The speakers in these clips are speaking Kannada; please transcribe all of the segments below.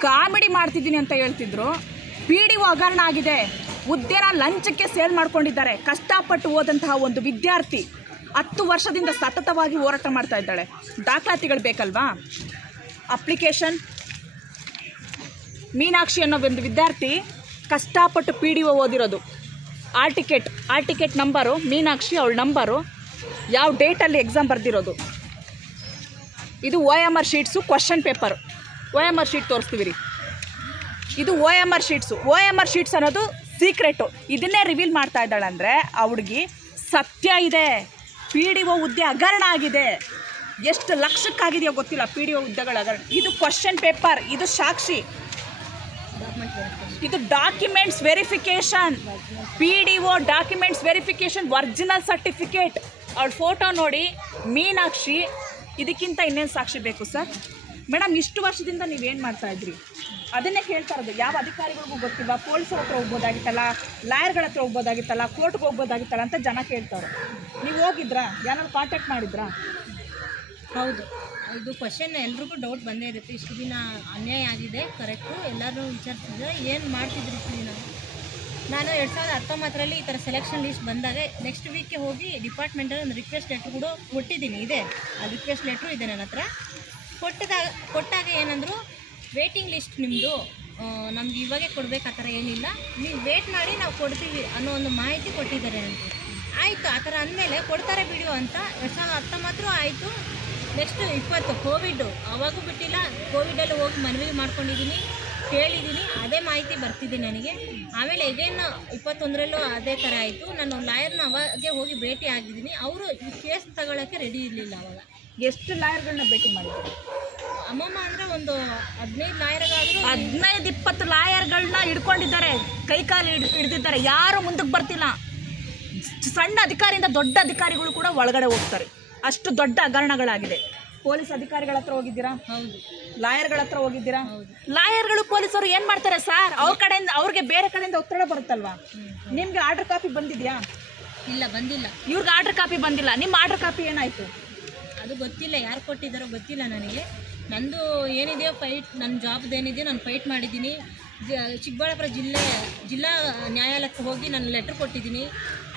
ಕಾಮಿಡಿ ಮಾಡ್ತಿದ್ದೀನಿ ಅಂತ ಹೇಳ್ತಿದ್ರು. ಪಿ ಡಿ ಹಗರಣ ಆಗಿದೆ. ಹುದ್ದೆನ ಲಂಚಕ್ಕೆ ಸೇಲ್ ಮಾಡ್ಕೊಂಡಿದ್ದಾರೆ. ಕಷ್ಟಪಟ್ಟು ಹೋದಂತಹ ಒಂದು ವಿದ್ಯಾರ್ಥಿ ಹತ್ತು ವರ್ಷದಿಂದ ಸತತವಾಗಿ ಹೋರಾಟ ಮಾಡ್ತಾ ಇದ್ದಾಳೆ. ದಾಖಲಾತಿಗಳು ಬೇಕಲ್ವಾ? ಅಪ್ಲಿಕೇಶನ್. ಮೀನಾಕ್ಷಿ ಅನ್ನೋ ಒಂದು ವಿದ್ಯಾರ್ಥಿ ಕಷ್ಟಪಟ್ಟು ಪಿ ಡಿ ಒ ಓದಿರೋದು. R ticket R ticket number, Meenakshi ಅವಳ ನಂಬರು, ಯಾವ ಡೇಟಲ್ಲಿ ಎಕ್ಸಾಮ್ ಬರೆದಿರೋದು. ಇದು O M R sheets, question paper. O M R sheet ತೋರಿಸ್ತೀವಿ ರೀ. ಇದು O M R sheets. O M R sheets ಅನ್ನೋದು ಸೀಕ್ರೆಟು ಇದನ್ನೇ ರಿವೀಲ್ ಮಾಡ್ತಾ ಇದ್ದಾಳೆ ಅಂದರೆ ಆ ಹುಡುಗಿ ಸತ್ಯ ಇದೆ. ಪಿ ಡಿ ಒ ಹುದ್ದೆ ಹಗರಣ ಆಗಿದೆ. ಎಷ್ಟು ಲಕ್ಷಕ್ಕಾಗಿದೆಯೋ ಗೊತ್ತಿಲ್ಲ ಪಿ ಡಿ ಒ ಹುದ್ದೆಗಳ ಹಗರಣ. ಇದು ಕ್ವಶನ್ ಪೇಪರ್ ಇದು ಸಾಕ್ಷಿ. ಇದು documents verification P D O documents verification original certificate ಅವಳ ಫೋಟೋ ನೋಡಿ ಮೀನಾಕ್ಷಿ, ಇದಕ್ಕಿಂತ ಇನ್ನೇನು ಸಾಕ್ಷಿ ಬೇಕು ಸರ್ ಮೇಡಮ್, ಇಷ್ಟು ವರ್ಷದಿಂದ ನೀವೇನು ಮಾಡ್ತಾ ಇದ್ರಿ? ಅದನ್ನೇ ಕೇಳ್ತಾ ಇರೋದು. ಯಾವ ಅಧಿಕಾರಿಗಳಿಗೂ ಗೊತ್ತಿಲ್ಲ ಪೊಲೀಸರ ಹತ್ರ ಹೋಗ್ಬೋದಾಗಿತ್ತಲ್ಲ ಲಾಯರ್ಗಳ ಹತ್ರ ಹೋಗ್ಬೋದಾಗಿತ್ತಲ್ಲ, ಕೋರ್ಟ್ಗೆ ಹೋಗ್ಬೋದಾಗಿತ್ತಲ್ಲ ಅಂತ ಜನ ಕೇಳ್ತಾರೆ ನೀವು ಹೋಗಿದ್ರಾ? ಯಾರು ಕಾಂಟ್ಯಾಕ್ಟ್ ಮಾಡಿದ್ರಾ? ಹೌದು. ಇದು ಕ್ವಶನ್ ಎಲ್ರಿಗೂ ಡೌಟ್ ಬಂದೇ ಇರುತ್ತೆ. ಇಷ್ಟು ದಿನ ಅನ್ಯಾಯ ಆಗಿದೆ ಕರೆಕ್ಟು ಎಲ್ಲರೂ ವಿಚಾರಿಸಿದ್ರೆ ಏನು ಮಾಡ್ತಿದ್ರಿ ಇಷ್ಟು ದಿನ? ನಾನು ಎರಡು ಸಾವಿರದ ಹತ್ತೊಂಬತ್ತರಲ್ಲಿ ಈ ಥರ ಸೆಲೆಕ್ಷನ್ ಲಿಸ್ಟ್ ಬಂದಾಗ ನೆಕ್ಸ್ಟ್ ವೀಕ್ಗೆ ಹೋಗಿ ಡಿಪಾರ್ಟ್ಮೆಂಟಲ್ಲಿ ಒಂದು ರಿಕ್ವೆಸ್ಟ್ ಲೆಟ್ರ್ ಕೂಡ ಕೊಟ್ಟಿದ್ದೀನಿ. ಇದೆ. ಆ ರಿಕ್ವೆಸ್ಟ್ ಲೆಟ್ರು ಇದೆ ನನ್ನ ಹತ್ರ. ಕೊಟ್ಟದಾಗ ಕೊಟ್ಟಾಗ ಏನಂದ್ರು ವೇಟಿಂಗ್ ಲಿಸ್ಟ್ ನಿಮ್ಮದು ನಮ್ಗೆ ಇವಾಗೆ ಕೊಡ್ಬೇಕು ಆ ಥರ ಏನಿಲ್ಲ. ನೀವು ವೇಟ್ ಮಾಡಿ ನಾವು ಕೊಡ್ತೀವಿ ಅನ್ನೋ ಒಂದು ಮಾಹಿತಿ ಕೊಟ್ಟಿದ್ದಾರೆ ನನಗೆ ಆಯಿತು, ಆ ಥರ ಅಂದಮೇಲೆ ಕೊಡ್ತಾರೆ ಬಿಡು ಅಂತ ಎರಡು ಸಾವಿರದ ಹತ್ತೊಂಬತ್ತರೂ ಆಯಿತು. ನೆಕ್ಸ್ಟ್ ಇಪ್ಪತ್ತು ಕೋವಿಡ್ಡು ಅವಾಗೂ ಬಿಟ್ಟಿಲ್ಲ. ಕೋವಿಡಲ್ಲಿ ಹೋಗಿ ಮನವಿ ಮಾಡ್ಕೊಂಡಿದ್ದೀನಿ ಕೇಳಿದ್ದೀನಿ ಅದೇ ಮಾಹಿತಿ ಬರ್ತಿದೆ ನನಗೆ. ಆಮೇಲೆ ಎಗೇನ್ ಇಪ್ಪತ್ತೊಂದರಲ್ಲೂ ಅದೇ ಥರ ಆಯಿತು. ನಾನು ಲಾಯರ್ನ ಅವಾಗೆ ಹೋಗಿ ಭೇಟಿ ಆಗಿದ್ದೀನಿ. ಅವರು ಈ ಕೇಸ್ ತಗೊಳ್ಳೋಕ್ಕೆ ರೆಡಿ ಇರಲಿಲ್ಲ ಅವಾಗ. ಎಷ್ಟು ಲಾಯರ್ಗಳನ್ನ ಭೇಟಿ ಮಾಡಿದ್ರು? ಅಮ್ಮಮ್ಮ ಅಂದರೆ ಒಂದು ಹದಿನೈದು ಲಾಯರ್ಗಾದರೂ ಹದಿನೈದು ಇಪ್ಪತ್ತು ಲಾಯರ್ಗಳನ್ನ ಹಿಡ್ಕೊಂಡಿದ್ದಾರೆ. ಕೈಕಾಲು ಹಿಡ್ ಹಿಡ್ದಿದ್ದಾರೆ. ಯಾರೂ ಮುಂದಕ್ಕೆ ಬರ್ತಿಲ್ಲ. ಸಣ್ಣ ಅಧಿಕಾರಿಯಿಂದ ದೊಡ್ಡ ಅಧಿಕಾರಿಗಳು ಕೂಡ ಒಳಗಡೆ ಹೋಗ್ತಾರೆ. ಅಷ್ಟು ದೊಡ್ಡ ಹಗರಣಗಳಾಗಿದೆ. ಪೊಲೀಸ್ ಅಧಿಕಾರಿಗಳ ಹತ್ರ ಹೋಗಿದ್ದೀರಾ? ಹೌದು. ಲಾಯರ್ಗಳ ಹತ್ರ ಹೋಗಿದ್ದೀರಾ? ಲಾಯರ್ ಲಾಯರ್ಗಳು ಪೊಲೀಸರು ಏನ್ ಮಾಡ್ತಾರೆ ಸರ್? ಅವ್ರ ಕಡೆಯಿಂದ ಅವ್ರಿಗೆ ಬೇರೆ ಕಡೆಯಿಂದ ಒತ್ತಡ ಬರುತ್ತಲ್ವಾ? ನಿಮ್ಗೆ ಆರ್ಡರ್ ಕಾಪಿ ಬಂದಿದ್ಯಾ? ಇಲ್ಲ ಬಂದಿಲ್ಲ. ಇವ್ರಿಗೆ ಆರ್ಡರ್ ಕಾಪಿ ಬಂದಿಲ್ಲ. ನಿಮ್ಮ ಆರ್ಡರ್ ಕಾಪಿ ಏನಾಯ್ತು? ಅದು ಗೊತ್ತಿಲ್ಲ. ಯಾರು ಕೊಟ್ಟಿದ್ದಾರೋ ಗೊತ್ತಿಲ್ಲ ನನಗೆ. ನಂದು ಏನಿದೆಯೋ ಫೈಟ್ ನನ್ನ ಜಾಬ್ದು ಏನಿದೆಯೋ ನಾನು ಫೈಟ್ ಮಾಡಿದ್ದೀನಿ. ಜ ಚಿಕ್ಕಬಳ್ಳಾಪುರ ಜಿಲ್ಲೆ ಜಿಲ್ಲಾ ನ್ಯಾಯಾಲಯಕ್ಕೆ ಹೋಗಿ ನಾನು ಲೆಟ್ರ್ ಕೊಟ್ಟಿದ್ದೀನಿ.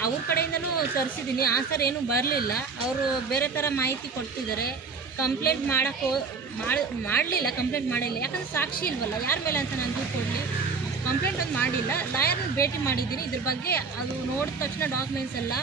ಅವ್ರ ಕಡೆಯಿಂದಲೂ ತರಿಸಿದ್ದೀನಿ. ಆ ಸರ್ ಏನೂ ಬರಲಿಲ್ಲ. ಅವರು ಬೇರೆ ಥರ ಮಾಹಿತಿ ಕೊಡ್ತಿದ್ದಾರೆ. ಕಂಪ್ಲೇಂಟ್ ಮಾಡೋಕ್ಕೋ ಮಾಡಿ ಮಾಡಲಿಲ್ಲ, ಕಂಪ್ಲೇಂಟ್ ಮಾಡಿಲ್ಲ. ಯಾಕಂದ್ರೆ ಸಾಕ್ಷಿ ಇಲ್ವಲ್ಲ, ಯಾರ ಮೇಲೆ ಅಂತ ನಾನು ದೂರು ಕಂಪ್ಲೇಂಟ್ ಒಂದು ಮಾಡಿಲ್ಲ. ಲಾಯರ್ನ ಭೇಟಿ ಮಾಡಿದ್ದೀನಿ. ಇದ್ರ ಬಗ್ಗೆ ಅದು ನೋಡಿದ ತಕ್ಷಣ ಡಾಕ್ಯುಮೆಂಟ್ಸ್ ಎಲ್ಲ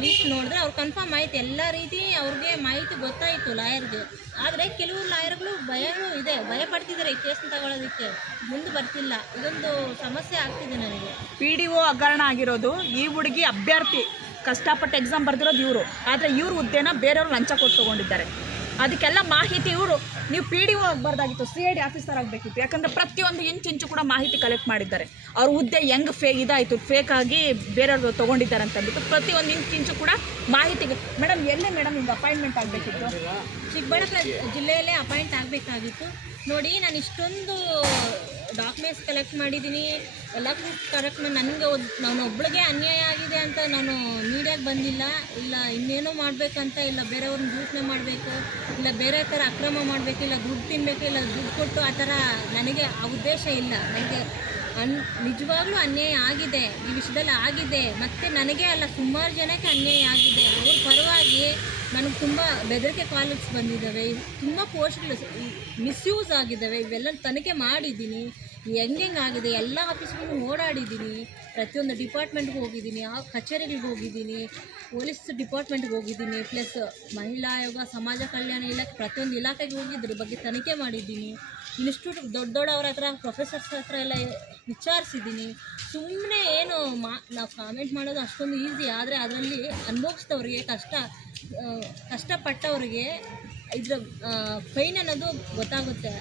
ಲೀಸ್ಟ್ ನೋಡಿದ್ರೆ ಅವ್ರು ಕನ್ಫರ್ಮ್ ಆಯಿತು. ಎಲ್ಲ ರೀತಿ ಅವ್ರಿಗೆ ಮಾಹಿತಿ ಗೊತ್ತಾಯಿತು ಲಾಯರ್ಗೆ. ಆದರೆ ಕೆಲವು ಲಾಯರ್ಗಳು ಭಯನೂ ಇದೆ. ಭಯ ಪಡ್ತಿದ್ದಾರೆ ಈ ಕೇಸ್ನ ತಗೊಳ್ಳೋದಕ್ಕೆ ಮುಂದೆ ಬರ್ತಿಲ್ಲ. ಇದೊಂದು ಸಮಸ್ಯೆ ಆಗ್ತಿದೆ ನನಗೆ. ಪಿ ಡಿ ಒ ಹಗರಣ ಆಗಿರೋದು ಈ ಹುಡುಗಿ ಅಭ್ಯರ್ಥಿ. ಕಷ್ಟಪಟ್ಟು ಎಕ್ಸಾಮ್ ಬರೆದಿರೋದು ಇವರು. ಆದರೆ ಇವ್ರ ಹುದ್ದೆನ ಬೇರೆಯವರು ಲಂಚ ಕೊಟ್ಟು ತೊಗೊಂಡಿದ್ದಾರೆ. ಅದಕ್ಕೆಲ್ಲ ಮಾಹಿತಿ ಇವರು. ನೀವು ಪಿ ಡಿ ಒ ಆಗಬಾರ್ದಾಗಿತ್ತು ಸಿ ಐ ಡಿ ಆಫೀಸರ್ ಆಗಬೇಕಿತ್ತು. ಯಾಕಂದರೆ ಪ್ರತಿಯೊಂದು ಇಂಚು ಇಂಚು ಕೂಡ ಮಾಹಿತಿ ಕಲೆಕ್ಟ್ ಮಾಡಿದ್ದಾರೆ. ಅವ್ರ ಹುದ್ದೆ ಹೆಂಗೆ ಫೇ ಇದಾಯಿತು ಫೇಕ್ ಆಗಿ ಬೇರೆಯವ್ರು ತೊಗೊಂಡಿದ್ದಾರೆ ಅಂತ ಅಂದ್ಬಿಟ್ಟು ಪ್ರತಿಯೊಂದು ಇಂಚು ಇಂಚು ಕೂಡ ಮಾಹಿತಿಗೆ ಮೇಡಮ್ ಎಲ್ಲೇ ಮೇಡಮ್ ನಿಮ್ಗೆ ಅಪಾಯಿಂಟ್ಮೆಂಟ್ ಆಗಬೇಕಿತ್ತು? ಚಿಕ್ಕಬಳ್ಳಾಪುರ ಜಿಲ್ಲೆಯಲ್ಲೇ ಅಪಾಯಿಂಟ್ ಆಗಬೇಕಾಗಿತ್ತು. ನೋಡಿ, ನಾನು ಇಷ್ಟೊಂದು ಡಾಕ್ಯುಮೆಂಟ್ಸ್ ಕಲೆಕ್ಟ್ ಮಾಡಿದ್ದೀನಿ ಎಲ್ಲ ಕರೆಕ್ಟ್ ನನಗೆ ನಾನು ಒಬ್ಳಿಗೆ ಅನ್ಯಾಯ ಆಗಿದೆ ಅಂತ ನಾನು ಮೀಡಿಯಾಗೆ ಬಂದಿಲ್ಲ. ಇಲ್ಲ ಇನ್ನೇನೋ ಮಾಡಬೇಕಂತ, ಇಲ್ಲ ಬೇರೆಯವ್ರನ್ನ ದೂಷಣೆ ಮಾಡಬೇಕು, ಇಲ್ಲ ಬೇರೆ ಥರ ಅಕ್ರಮ ಮಾಡಬೇಕು, ಇಲ್ಲ ದುಡ್ಡು ತಿನ್ನಬೇಕು ಇಲ್ಲ ದುಡ್ಡು ಕೊಟ್ಟು ಆ ಥರ ನನಗೆ ಆ ಉದ್ದೇಶ ಇಲ್ಲ. ನನಗೆ ಅನ್ ನಿಜವಾಗ್ಲೂ ಅನ್ಯಾಯ ಆಗಿದೆ. ಈ ವಿಷಯದಲ್ಲಿ ಆಗಿದೆ. ಮತ್ತು ನನಗೆ ಅಲ್ಲ, ಸುಮಾರು ಜನಕ್ಕೆ ಅನ್ಯಾಯ ಆಗಿದೆ. ಅವ್ರ ಪರವಾಗಿ ನನಗೆ ತುಂಬ ಬೆದರಿಕೆ ಕಾಲ್ಸ್ ಬಂದಿದ್ದಾವೆ. ತುಂಬ ಪೋಸ್ಟ್ಗಳು ಮಿಸ್ಯೂಸ್ ಆಗಿದ್ದಾವೆ. ಇವೆಲ್ಲ ತನಿಖೆ ಮಾಡಿದ್ದೀನಿ. ಹೆಂಗೆ ಆಗಿದೆ. ಎಲ್ಲ ಆಫೀಸ್ಗೂ ಓಡಾಡಿದ್ದೀನಿ. ಪ್ರತಿಯೊಂದು ಡಿಪಾರ್ಟ್ಮೆಂಟ್ಗೆ ಹೋಗಿದ್ದೀನಿ. ಆ ಕಚೇರಿಗಳಿಗೆ ಹೋಗಿದ್ದೀನಿ. ಪೊಲೀಸ್ ಡಿಪಾರ್ಟ್ಮೆಂಟ್ಗೆ ಹೋಗಿದ್ದೀನಿ. ಪ್ಲಸ್ ಮಹಿಳಾ ಆಯೋಗ, ಸಮಾಜ ಕಲ್ಯಾಣ ಇಲಾಖೆ, ಪ್ರತಿಯೊಂದು ಇಲಾಖೆಗೆ ಹೋಗಿ ಇದ್ರ ಬಗ್ಗೆ ತನಿಖೆ ಮಾಡಿದ್ದೀನಿ. ಇನ್ಸ್ಟಿಟ್ಯೂಟ್ ದೊಡ್ಡ ದೊಡ್ಡವ್ರ ಹತ್ರ ಪ್ರೊಫೆಸರ್ಸ್ ಹತ್ರ ಎಲ್ಲ ವಿಚಾರಿಸಿದ್ದೀನಿ. ಸುಮ್ಮನೆ ಏನು ಮಾ, ನಾವು ಕಾಮೆಂಟ್ ಮಾಡೋದು ಅಷ್ಟೊಂದು ಈಸಿ ಆದರೆ ಅದರಲ್ಲಿ ಅನುಭವಿಸಿದವ್ರಿಗೆ ಕಷ್ಟ ಕಷ್ಟಪಟ್ಟವ್ರಿಗೆ ಇದ್ರ ಪೈನ್ ಅನ್ನೋದು ಗೊತ್ತಾಗುತ್ತೆ.